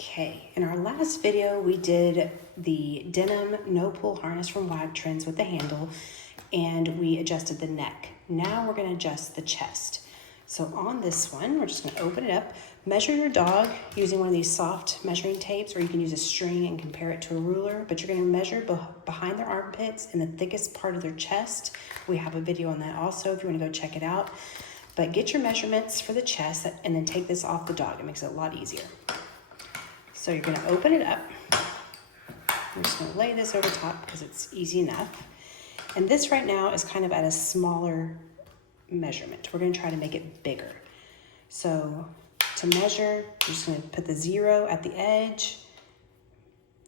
Okay, in our last video, we did the denim no pull harness from Wag Trendz with the handle, and we adjusted the neck. Now we're gonna adjust the chest. So on this one, we're just gonna open it up, measure your dog using one of these soft measuring tapes, or you can use a string and compare it to a ruler, but you're gonna measure behind their armpits and the thickest part of their chest. We have a video on that also if you wanna go check it out. But get your measurements for the chest and then take this off the dog. It makes it a lot easier. So you're gonna open it up. I'm just gonna lay this over top because it's easy enough. And this right now is kind of at a smaller measurement. We're gonna try to make it bigger. So to measure, we're just gonna put the 0 at the edge.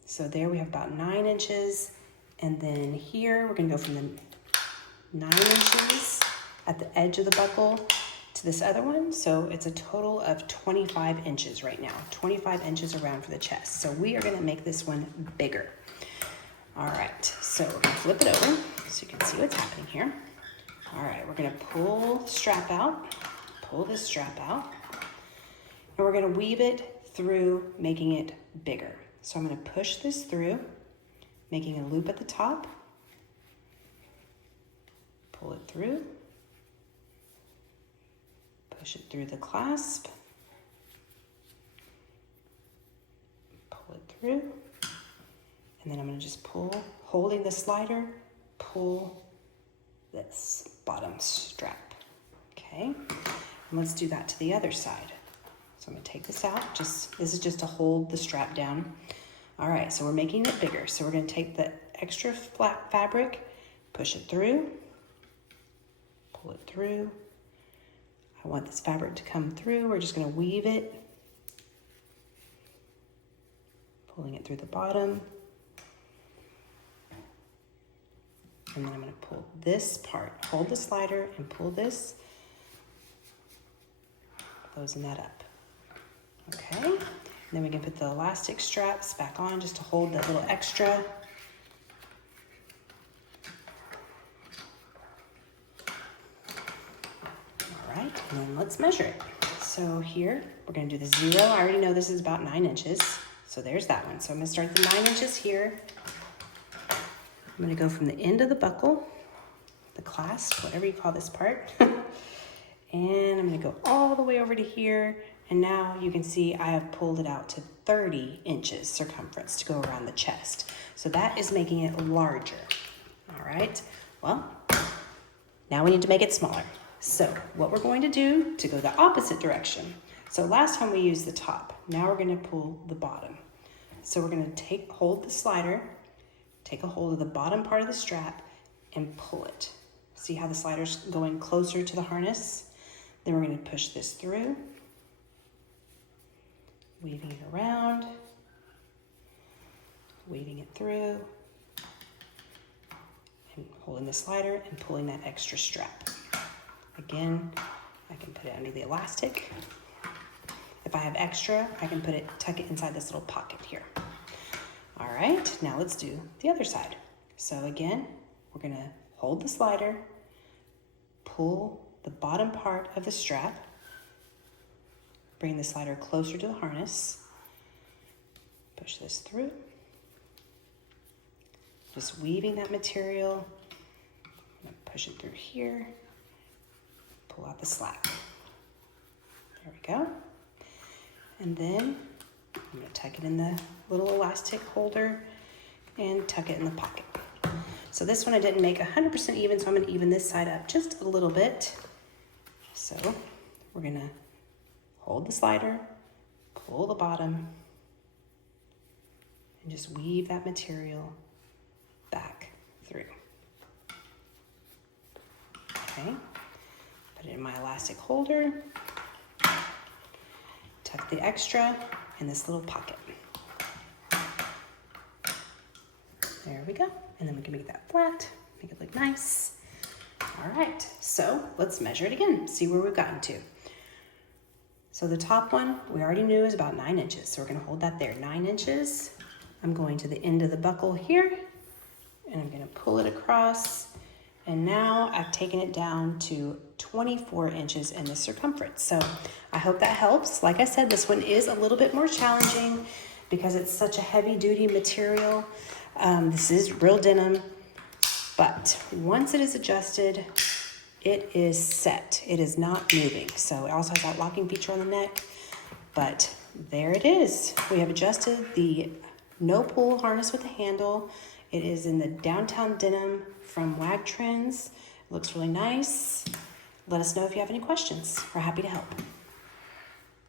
So there we have about 9 inches. And then here, we're gonna go from the 9 inches at the edge of the buckle to this other one. So it's a total of 25 inches right now, 25 inches around for the chest. So we are gonna make this one bigger. All right, so we're gonna flip it over so you can see what's happening here. All right, we're gonna pull the strap out, pull this strap out, and we're gonna weave it through, making it bigger. So I'm gonna push this through, making a loop at the top, pull it through, push it through the clasp, pull it through, and then I'm gonna just pull, holding the slider, pull this bottom strap, okay? And let's do that to the other side. So I'm gonna take this out, this is just to hold the strap down. All right, so we're making it bigger. So we're gonna take the extra flat fabric, push it through, pull it through. I want this fabric to come through. We're just gonna weave it, pulling it through the bottom. And then I'm gonna pull this part, hold the slider and pull this, closing that up. Okay, and then we can put the elastic straps back on just to hold that little extra. All right, and then let's measure it. So here, we're gonna do the 0. I already know this is about 9 inches. So there's that one. So I'm gonna start the 9 inches here. I'm gonna go from the end of the buckle, the clasp, whatever you call this part, and I'm gonna go all the way over to here, and now you can see I have pulled it out to 30 inches circumference to go around the chest. So that is making it larger. All right, well, now we need to make it smaller. So what we're going to do to go the opposite direction. So last time we used the top, now we're gonna pull the bottom. So we're gonna hold the slider, take a hold of the bottom part of the strap and pull it. See how the slider's going closer to the harness? Then we're gonna push this through, weaving it around, weaving it through, and holding the slider and pulling that extra strap. Again, I can put it under the elastic. If I have extra, I can tuck it inside this little pocket here. All right, now let's do the other side. So again, we're gonna hold the slider, pull the bottom part of the strap, bring the slider closer to the harness, push this through, just weaving that material. I'm gonna push it through here, pull out the slack. There we go. And then I'm gonna tuck it in the little elastic holder and tuck it in the pocket. So this one I didn't make 100% even, so I'm gonna even this side up just a little bit. So we're gonna hold the slider, pull the bottom, and just weave that material back through. Okay, put it in my elastic holder, tuck the extra in this little pocket. There we go. And then we can make that flat, make it look nice. All right, so let's measure it again, see where we've gotten to. So the top one, we already knew is about 9 inches. So we're gonna hold that there, 9 inches. I'm going to the end of the buckle here, and I'm gonna pull it across And now I've taken it down to 24 inches in the circumference. So I hope that helps. Like I said, this one is a little bit more challenging because it's such a heavy duty material. This is real denim, but once it is adjusted, it is set. It is not moving. So it also has that locking feature on the neck, but there it is. We have adjusted the no pull harness with the handle. It is in the downtown denim from Wag Trendz. It looks really nice. Let us know if you have any questions. We're happy to help.